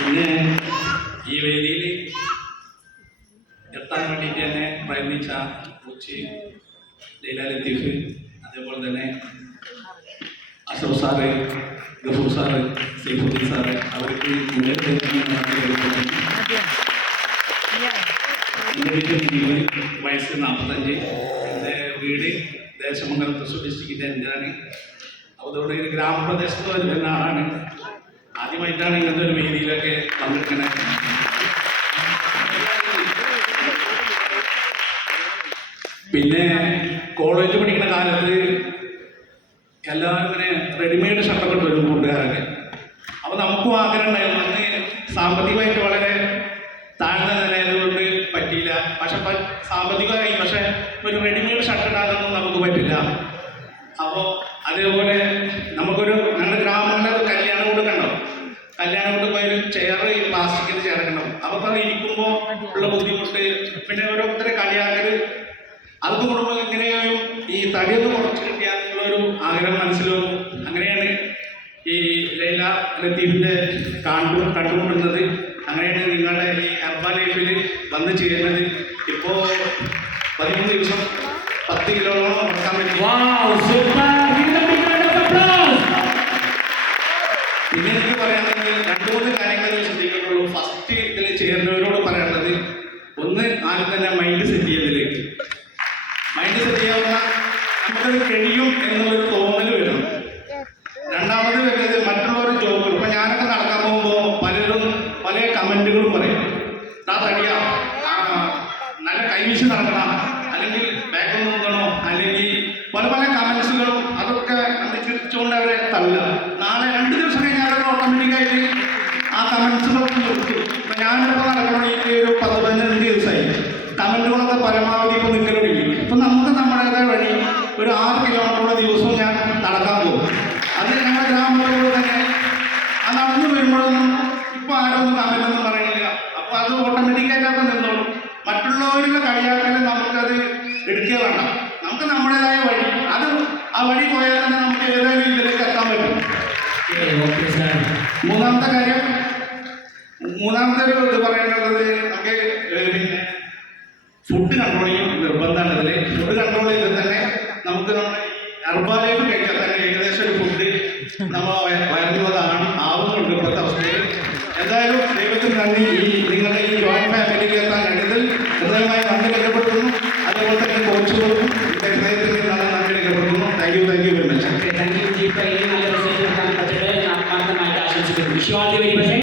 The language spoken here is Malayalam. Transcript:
പിന്നെ ഈ വേദിയിൽ എത്താൻ വേണ്ടിയിട്ട് തന്നെ പ്രയത്നിച്ച കൊച്ചി ലൈല ലത്തീഫ്, അതേപോലെ തന്നെ Ashok sir, Gafoor sir, Saifuddin sir, അവർക്ക് നേരത്തെ എൻ്റെ വയസ്സ് 45. എൻ്റെ വീട് ദേശമംഗലം തൃശ്ശൂർ ഡിസ്ട്രിക്റ്റിൻ്റെ എൻ്റെയാണ്. അപ്പോൾ അതുകൊണ്ട് ഒരു ഗ്രാമപ്രദേശത്ത് വരുന്ന ആളാണ്. ആദ്യമായിട്ടാണ് ഇങ്ങനത്തെ ഒരു വേദിയിലൊക്കെ പങ്കെടുക്കുന്നത്. പിന്നെ കോളേജ് പഠിക്കുന്ന കാലത്ത് എല്ലാവരും ഇങ്ങനെ റെഡിമെയ്ഡ് ഷർട്ടൊക്കെ വരും കൂട്ടുകാരൊക്കെ. അപ്പോൾ നമുക്കും ആഗ്രഹം ഉണ്ടായിരുന്നു. അന്ന് സാമ്പത്തികമായിട്ട് വളരെ താഴ്ന്ന നിലയിലുകൊണ്ട് പറ്റിയില്ല. പക്ഷെ സാമ്പത്തികമായി പക്ഷെ ഒരു റെഡിമെയ്ഡ് ഷർട്ട് ഇടാനൊന്നും നമുക്ക് പറ്റില്ല. അപ്പോൾ അതേപോലെ നമുക്കൊരു ഞങ്ങളുടെ ഗ്രാമങ്ങളിൽ കല്യാണം കൊടുക്കണ്ടോ, കല്യാണം കൊടുക്കുമ്പോൾ ഒരു ചെയർ പ്ലാസ്റ്റിക്കിൻ്റെ ചെയർ ഉണ്ടാവും. അപ്പോൾ അത് ഇരിക്കുമ്പോൾ ഉള്ള ബുദ്ധിമുട്ട്, പിന്നെ ഓരോരുത്തരെ കളിയാക്കൽ, അതൊക്കെ കൊടുക്കുമ്പോൾ എങ്ങനെയായും ഈ തടിയൊന്ന് കുറച്ച് കിട്ടിയാലുള്ളൊരു ആഗ്രഹം മനസ്സിൽ വന്നു. അങ്ങനെയാണ് ഈ ലൈല ലത്തീഫിൻ്റെ കണ്ടുകൊണ്ടിരുന്നത്. അങ്ങനെയാണ് നിങ്ങളുടെ ഈ ഹെർബൽ ലൈഫിൽ വന്ന് ചേരുന്നത്. ഇപ്പോൾ 13 ദിവസം 10 കിലോളം കുറക്കാൻ പറ്റി. പിന്നെ എനിക്ക് പറയാനുള്ളത് 2-3 കാര്യങ്ങൾ ശ്രദ്ധിക്കുന്നുള്ളൂ. ഫസ്റ്റ് ഇതിൽ ചേരുന്നവരോട് പറയാനുള്ളത്, ഒന്ന് ആദ്യം തന്നെ മൈൻഡ് സെറ്റ് ചെയ്യുന്നതിലേക്ക്. മൈൻഡ് സെറ്റ് ചെയ്യാവുന്ന നമുക്കത് കഴിയും എന്നുള്ളൊരു തോന്നൽ വരും. രണ്ടാമത് വരുന്നത് മറ്റുള്ളവർ ജോബ്. ഇപ്പം ഞാനൊക്കെ നടക്കാൻ പോകുമ്പോൾ പലരും പല കമൻറ്റുകളും പറയും. ആ തടിയാ, നല്ല കൈവീശി നടക്കണം, അല്ലെങ്കിൽ ബാക്കിൽ നിന്നണോ, അല്ലെങ്കിൽ പല പല കമൻസുകളും അതൊക്കെ അനുസരിച്ചുകൊണ്ട് അവരെ തള്ളുക. നാളെ 2 ദിവസം കഴിഞ്ഞാൽ ഓട്ടോമാറ്റിക്കായിട്ട് ആ കമൻസുകളൊക്കെ നിർത്തും. ഇപ്പം ഞാനിപ്പോൾ നടക്കണമെങ്കിൽ ഒരു 10-15 ദിവസമായി കമൻറ്റുകളൊക്കെ പരമാവധി ഇപ്പോൾ നിൽക്കലുണ്ടെങ്കിൽ ഇപ്പം നമുക്ക് നമ്മുടേതായ വഴി ഒരു 6 കിലോമീറ്ററുള്ള ദിവസവും ഞാൻ നടക്കാൻ പോകും. അത് ഞങ്ങളുടെ ഗ്രാമത്തിലൂടെ തന്നെ ആ നടന്നു വരുമ്പോഴൊന്നും ഇപ്പോൾ ആരൊന്നും കമൻറ്റൊന്നും പറയണില്ല. അപ്പോൾ അത് ഓട്ടോമാറ്റിക്കായിട്ടൊക്കെ നിന്നോളും. മറ്റുള്ളവരുടെ കളിയാക്കൽ നമുക്കത് എടുക്കുക വേണ്ട. നമുക്ക് നമ്മുടേതായ വഴി, അത് ആ വഴി പോയാൽ തന്നെ നമുക്ക് ഏതായാലും ഇതിലേക്ക് എത്താൻ പറ്റും. മൂന്നാമത്തെ ഒരു ഇത് പറയേണ്ടത്, നമുക്ക് പിന്നെ ഫുഡ് കൺട്രോൾ ചെയ്യും നിർബന്ധമാണ്. ഇതിൽ ഫുഡ് കൺട്രോൾ ചെയ്ത് തന്നെ നമുക്ക് നമ്മുടെ ഹെർബൽ ലൈഫ് കഴിച്ചാൽ തന്നെ ഏകദേശം ഒരു ഫുഡ് നമ്മൾ വയറുള്ളതാണ് ആവുന്നുണ്ട് ഇപ്പോഴത്തെ അവസ്ഥയിൽ. എന്തായാലും ദൈവത്തിന് നന്ദി. നിങ്ങളുടെ ഈ ജോയിന്റ് ഫാമിലിക്ക് എത്താൻ കഴിഞ്ഞതിൽ ഹൃദയമായി നന്ദി രേഖപ്പെടുത്തുന്നു. അതേപോലെ തന്നെ കോച്ചുകൾക്കും എൻ്റെ ഹൃദയത്തിൽ നിന്നാണ് നന്ദി രേഖപ്പെടുത്തുന്നു. Thank you very much. Thank you.